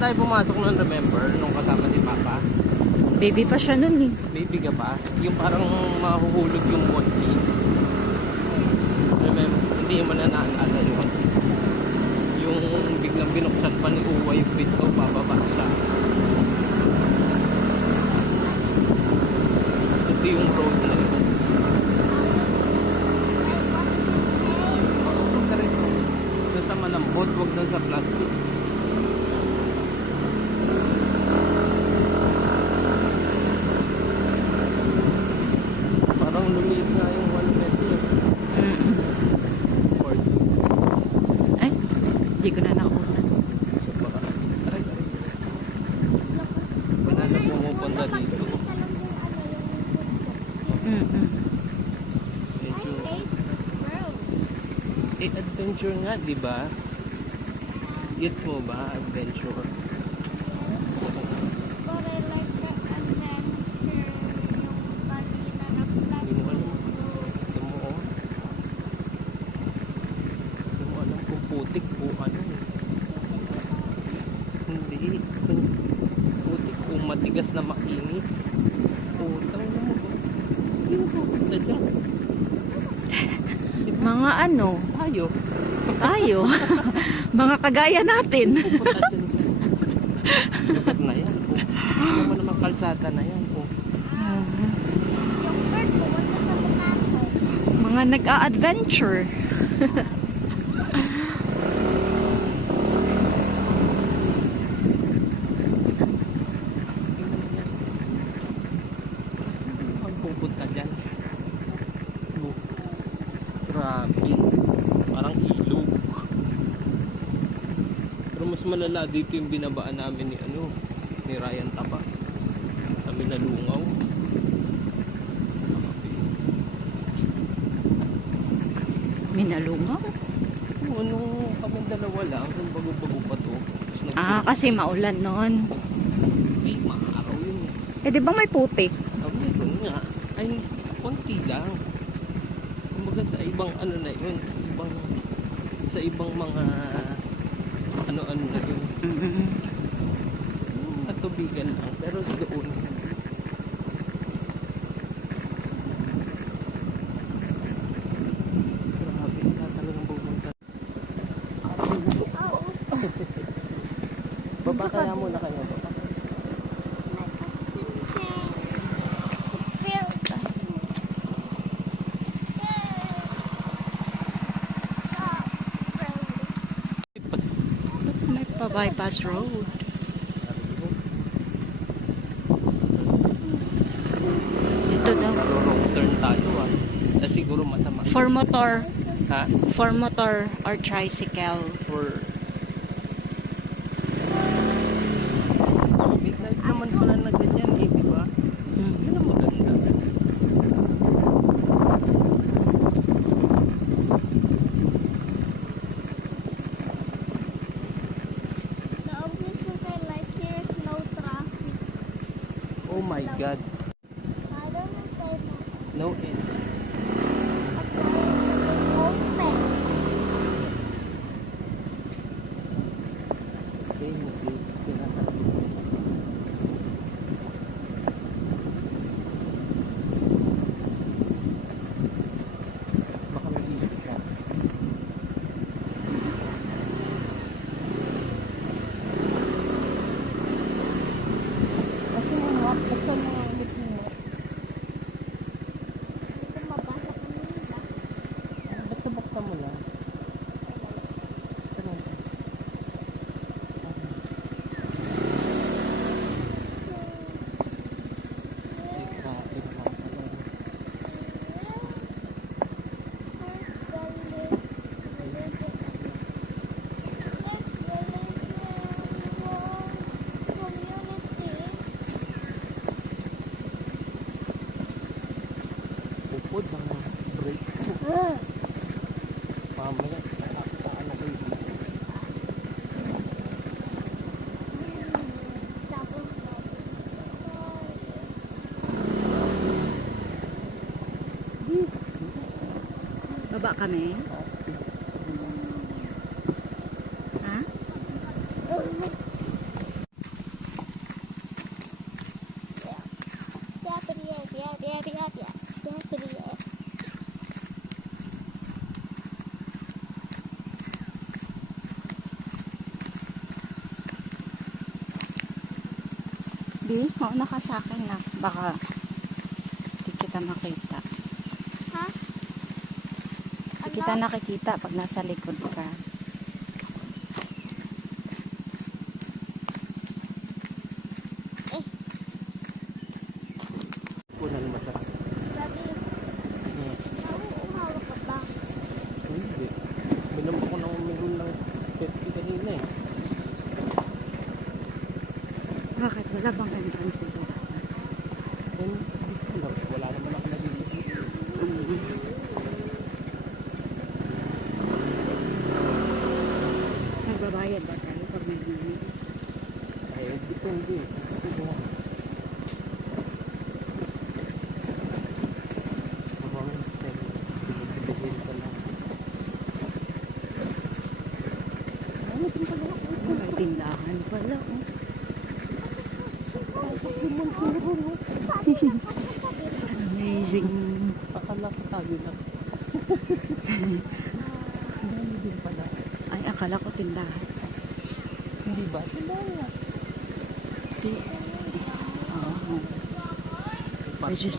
tayo pumasok nun, remember? Nung kasama si Papa. Baby pa siya nun eh. Baby ka pa? Yung parang mahuhulog yung body. Remember? Hindi mo na naalala yun. Yung biglang binuksan pa ni Uwa yung pinto, bababa siya. Ito yung road na yun. Huwag ka rin doon sa malambot, huwag doon sa plastic. Parang lumiit nga yung 1 meter. Ay, hindi ko na nakuha. Wala na pumupunta dito. Medyo adventure nga, di ba? Gets mo ba? Adventure. Hindi mo alam. Hindi mo, oh. Hindi mo alam kung putik o ano. Hindi. Kung putik o matigas na makinis. Putang na mo. Hindi mo pupunta dyan. Mga ano? Tayo. Tayo. Mga kagaya natin. Pupunta dyan. Lugar na yan. Ano mo naman kalsada na yan. Mga nag-a-adventure. Pupunta dyan. Grabe. Parang ilog. Pero mas malala dito yung binabaan namin ni ni Ryan Tapa. Kami nalungaw. Minalungaw? Kami dalawa lang. Kung bago-bago pa to. Kasi maulan nun. Ay, maaraw yun. Eh, di ba may puti? Meron nga. Ay, konti lang. Kumbaga sa ibang ano na yun. Sa ibang mga ano-ano na yun. Natubigan lang. Pero doon. Grabe. Talagang pumunta. Baba kaya muna kayo. Baba. Pa-bypass road. Dito daw. Wrong turn tayo siguro masama. For motor. Ha? For motor or tricycle. For midnight naman pala na ganyan di ba? Yan ang maganda. Oh my God. No end. Okay, baka mag-isip ka. Kasi mga buksan mga ulit mo. Basta buksan mo lang. Upod mga break. Mamaya, ano kayo dito? Baba kami. Ha? Di, mauna ka sa akin na. Baka di kita makita. Ha? Di kita nakikita pag nasa likod ka. Kunan mo siya. Sabi, umawak ka ba? Hindi. Minam ko ng uminom ng Pepsi kanina eh. Bakit? Wala bang entrance dito? And, wala naman ako nagiging. Nagbabayad ba tayo pag may bili? Ay, depende. Depende mo. May tindahan pala. Amazing. Akala ko tayo lang. Dami din pala. Ay, akala ko tindahan. Hindi ba? Tindahan nga. Oo. Regis-